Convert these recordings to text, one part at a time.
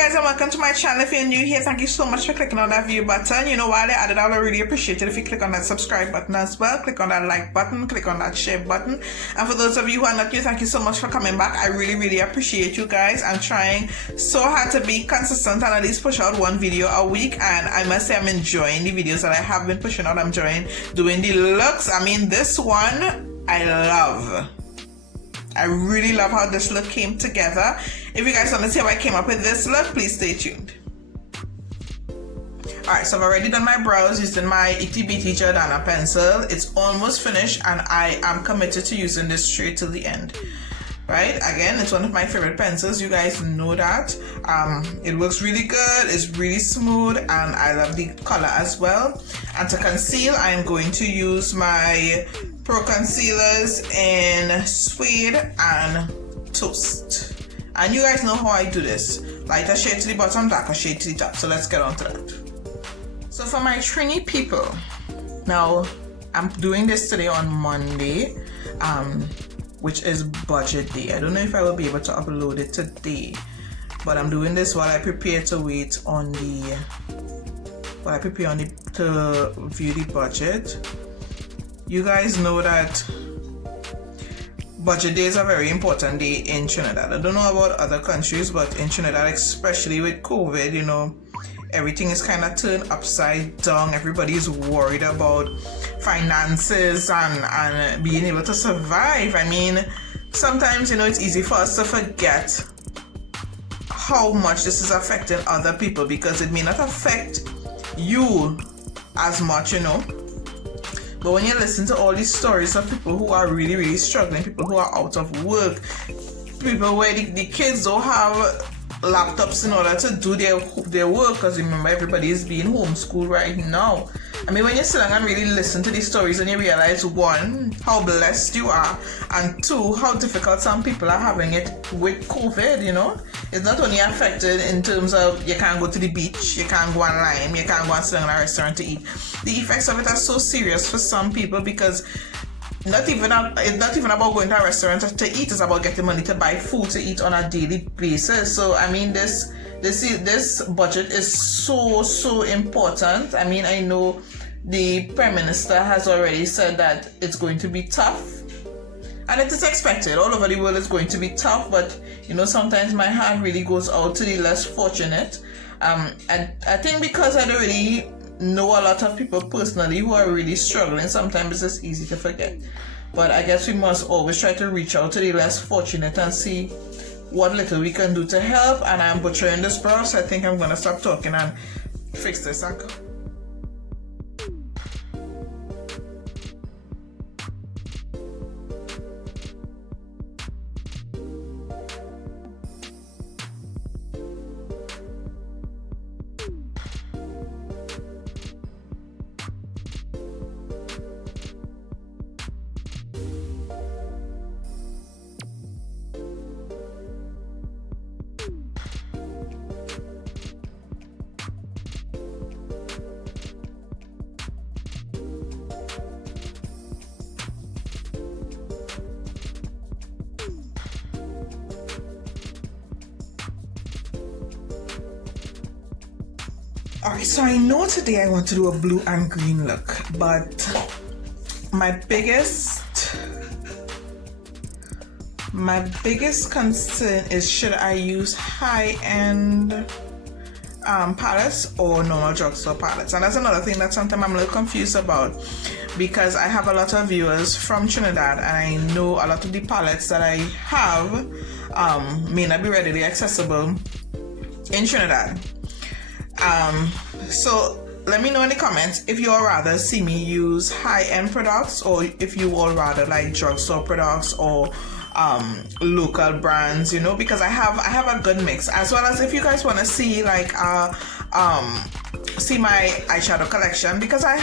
guys, and welcome to my channel. If you're new here, thank you so much for clicking on that view button. You know, while I added, I would really appreciate it if you click on that subscribe button as well. Click on that like button, click on that share button. And for those of you who are not new, thank you so much for coming back. I really appreciate you guys. I'm trying so hard to be consistent and at least push out one video a week, and I must say I'm enjoying the videos that I have been pushing out. I'm enjoying doing the looks. I mean, this one I love. I really love how this look came together. If you guys want to see how I came up with this look, please stay tuned. Alright, so I've already done my brows using my Itty Bitty Jordana pencil. It's almost finished and I am committed to using this straight till the end. Right, again, it's one of my favorite pencils. You guys know that. It works really good, it's really smooth, and I love the color as well. And to conceal, I am going to use my Pro Concealers in Suede and Toast. And you guys know how I do this. Lighter shade to the bottom, darker shade to the top. So let's get on to that. So for my Trini people, now I'm doing this today on Monday, which is budget day. I don't know if I will be able to upload it today, but I'm doing this while I prepare to wait on the, to view the budget. You guys know that budget day is a very important day in Trinidad. I don't know about other countries, but in Trinidad, especially with COVID, you know, everything is kind of turned upside down. Everybody's worried about finances and being able to survive. I mean, sometimes, you know, it's easy for us to forget how much this is affecting other people because it may not affect you as much, you know. But when you listen to all these stories of people who are really struggling, people who are out of work, people where the kids don't have laptops in order to do their work, because remember, everybody is being homeschooled right now. I mean, when you sit down and really listen to these stories and you realize, one, how blessed you are, and two, how difficult some people are having it with COVID, you know. It's not only affected in terms of you can't go to the beach, you can't go online, you can't go and sit down in a restaurant to eat. The effects of it are so serious for some people because it's not even about going to a restaurant to eat, it's about getting money to buy food to eat on a daily basis. So I mean, this budget is so important. I mean, I know the Prime Minister has already said that it's going to be tough. And it is expected. All over the world it's going to be tough, but you know, sometimes my heart really goes out to the less fortunate. And I think because I don't really know a lot of people personally who are really struggling, sometimes it's just easy to forget. But I guess we must always try to reach out to the less fortunate and see what little we can do to help. And I'm butchering this brow, so I think I'm gonna stop talking and fix this and come. Alright, so I know today I want to do a blue and green look, but my biggest concern is, should I use high-end palettes or normal drugstore palettes? And that's another thing that sometimes I'm a little confused about, because I have a lot of viewers from Trinidad and I know a lot of the palettes that I have may not be readily accessible in Trinidad. So let me know in the comments if you all rather see me use high-end products, or if you all rather like drugstore products or local brands, you know, because I have a good mix. As well as if you guys want to see like see my eyeshadow collection, because I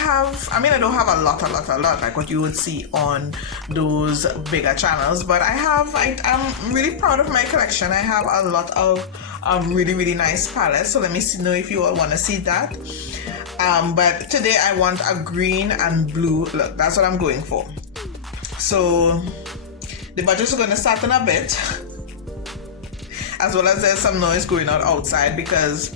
don't have a lot like what you would see on those bigger channels, but I'm really proud of my collection. I have a lot of really nice palettes, so let me know if you all want to see that. But today I want a green and blue look. That's what I'm going for. So the budgets are going to start in a bit. as well as there's some noise going on outside because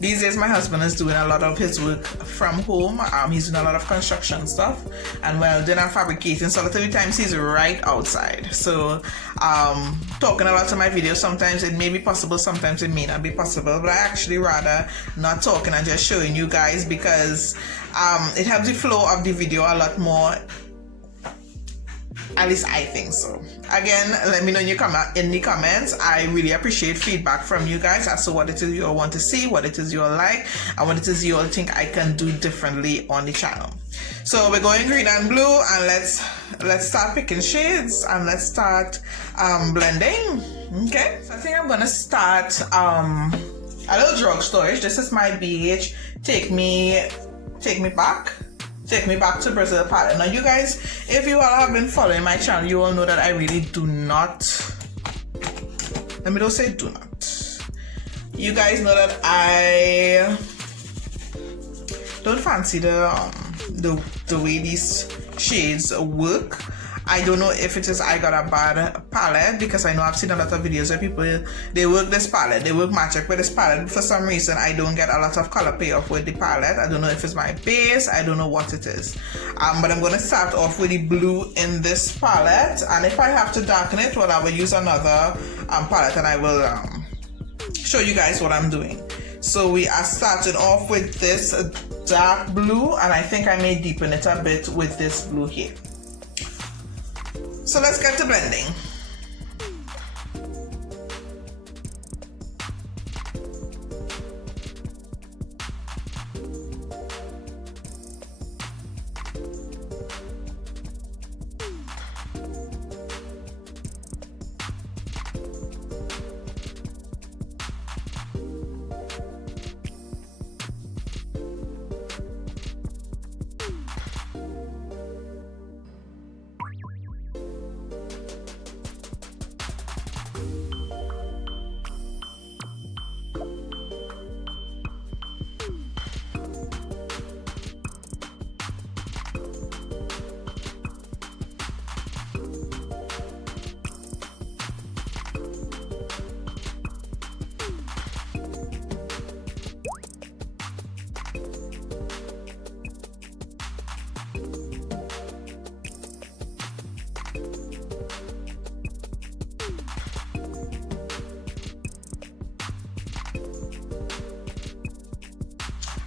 these days my husband is doing a lot of his work from home. He's doing a lot of construction stuff and welding and fabricating, so a lot of the times he's right outside. So talking a lot in my videos, sometimes it may be possible, sometimes it may not be possible, but I actually rather not talking and just showing you guys because it helps the flow of the video a lot more. At least I think so. Again, let me know in the comments. I really appreciate feedback from you guys as to what it is you all want to see, what it is you all like, and what it is you all think I can do differently on the channel. So we're going green and blue, and let's start picking shades and let's start blending. Okay, so I think I'm gonna start a little drugstore-ish. This is my BH Take Me Back to Brazil palette. Now you guys, if you all have been following my channel, you all know that I really do not, let me don't say do not. You guys know that I don't fancy the way these shades work. I don't know if it is I got a bad palette, because I know I've seen a lot of videos where people, they work this palette, they work magic with this palette. For some reason, I don't get a lot of color payoff with the palette. I don't know if it's my base, I don't know what it is. But I'm going to start off with the blue in this palette. And if I have to darken it, well, I will use another palette and I will show you guys what I'm doing. So we are starting off with this dark blue, and I think I may deepen it a bit with this blue here. So let's get to blending.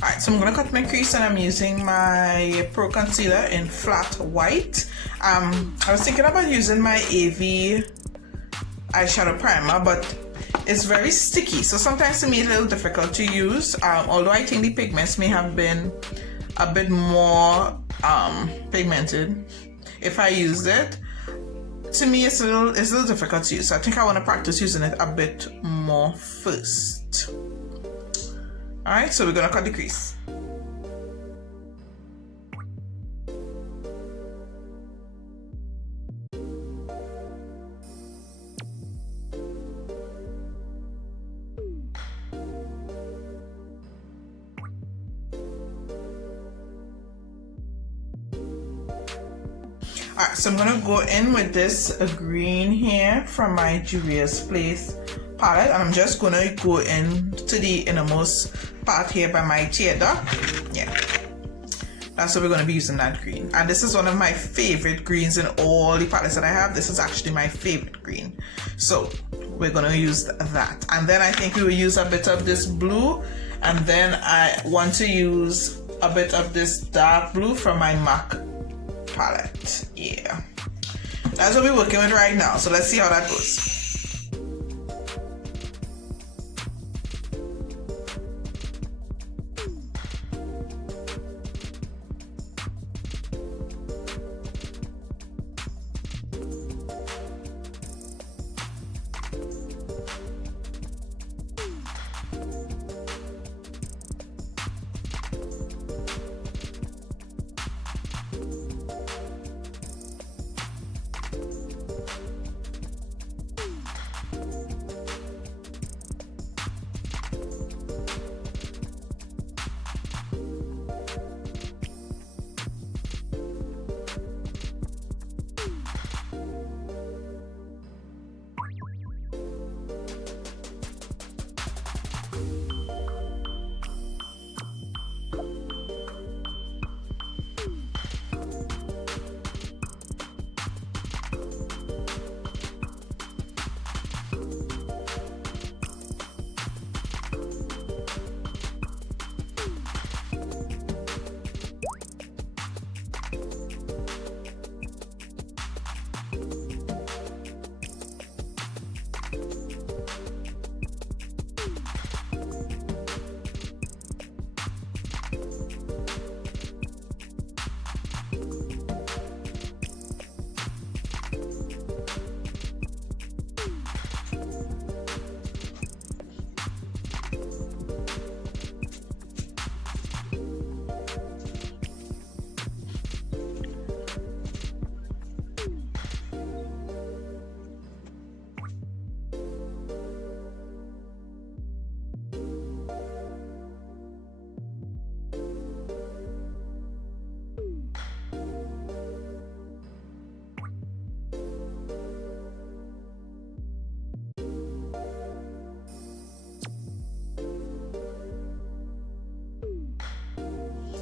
Alright, so I'm going to cut my crease and I'm using my Pro Concealer in flat white. I was thinking about using my AV eyeshadow primer, but it's very sticky, so sometimes to me it's a little difficult to use, although I think the pigments may have been a bit more pigmented if I used it. To me it's a little difficult to use, so I think I want to practice using it a bit more first. Alright, so we're going to cut the crease. Alright, so I'm going to go in with this green here from my Juvia's Place palette, and I'm just going to go in to the innermost part here by my tear duct. Yeah, that's what we're going to be using, that green. And this is one of my favorite greens in all the palettes that I have. This is actually my favorite green, so we're going to use that. And then I think we will use a bit of this blue, and then I want to use a bit of this dark blue from my MAC palette. Yeah, that's what we're working with right now, so let's see how that goes.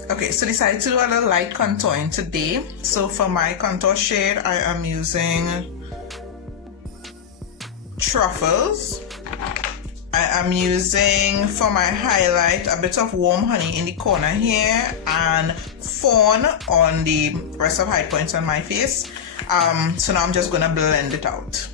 Okay, so decided to do a little light contouring today. So for my contour shade, I am using Truffles. I am using for my highlight a bit of warm honey in the corner here and Fawn on the rest of high points on my face. So now I'm just gonna blend it out.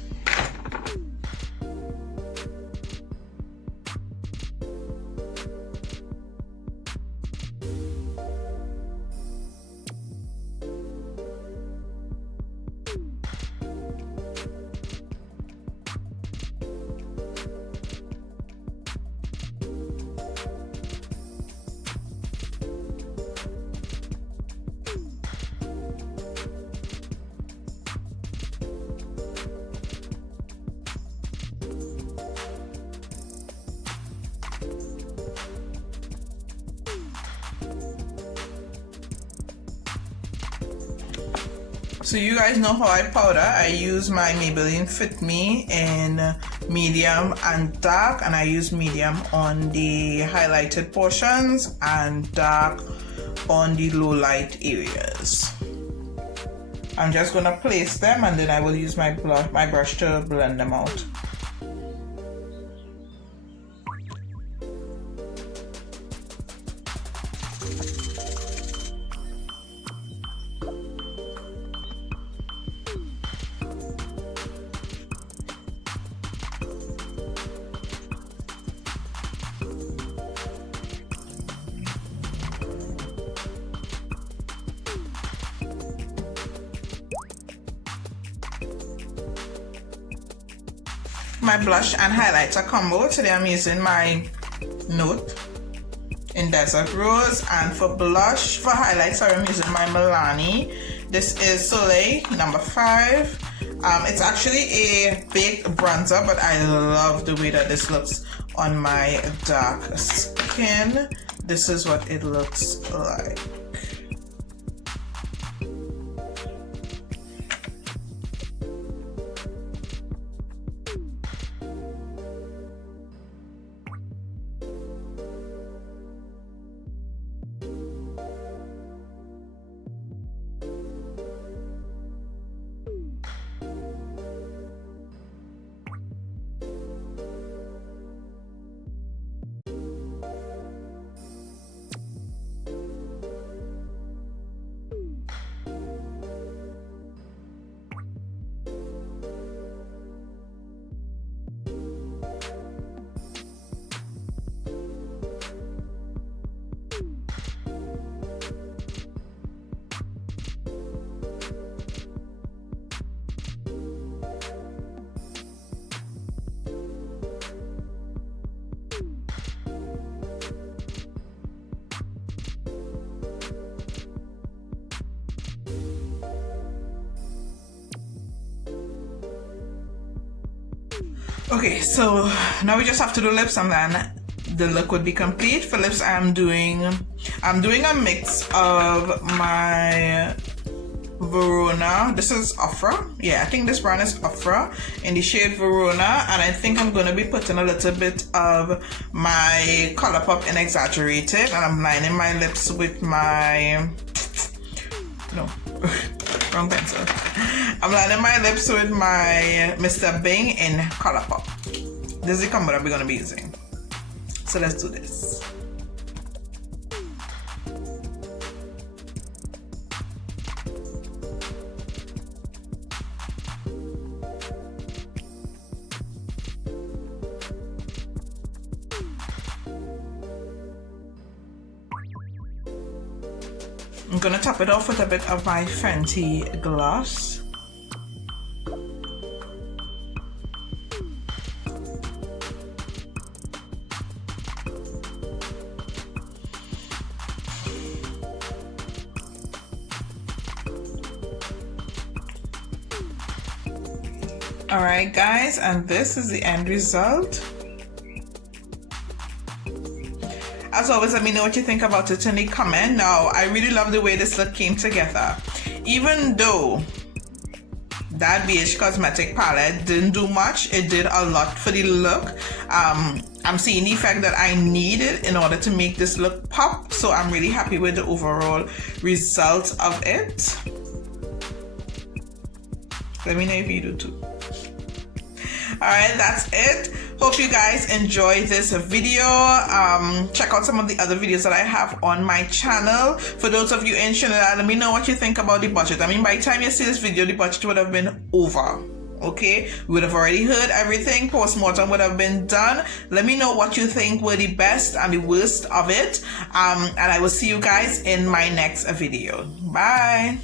So you guys know how I powder. I use my Maybelline Fit Me in medium and dark, and I use medium on the highlighted portions and dark on the low light areas. I'm just gonna place them and then I will use my brush to blend them out. My blush and highlighter combo. Today I'm using my Note in Desert Rose, and for blush, for highlighter I'm using my Milani. This is Soleil number 5. It's actually a baked bronzer, but I love the way that this looks on my dark skin. This is what it looks like. Okay, so now we just have to do lips and then the look would be complete. For lips, I'm doing a mix of my Verona. This is Afra. Yeah, I think this brand is Afra in the shade Verona, and I think I'm going to be putting a little bit of my Colourpop in Exaggerated, and I'm lining my lips with my wrong pencil. I'm lining my lips with my Mr. Bing in Colourpop. This is the combo that we're going to be using. So let's do this. I'm gonna top it off with a bit of my Fenty gloss. Alright guys, and this is the end result. As always, let me know what you think about it in the comment. Now, I really love the way this look came together. Even though that BH Cosmetic palette didn't do much, it did a lot for the look. I'm seeing the effect that I needed in order to make this look pop. So I'm really happy with the overall result of it. Let me know if you do too. Alright, that's it. Hope you guys enjoyed this video. Check out some of the other videos that I have on my channel. For those of you in Trinidad, let me know what you think about the budget. I mean, by the time you see this video, the budget would have been over. Okay, we would have already heard everything. Post-mortem would have been done. Let me know what you think were the best and the worst of it. And I will see you guys in my next video. Bye.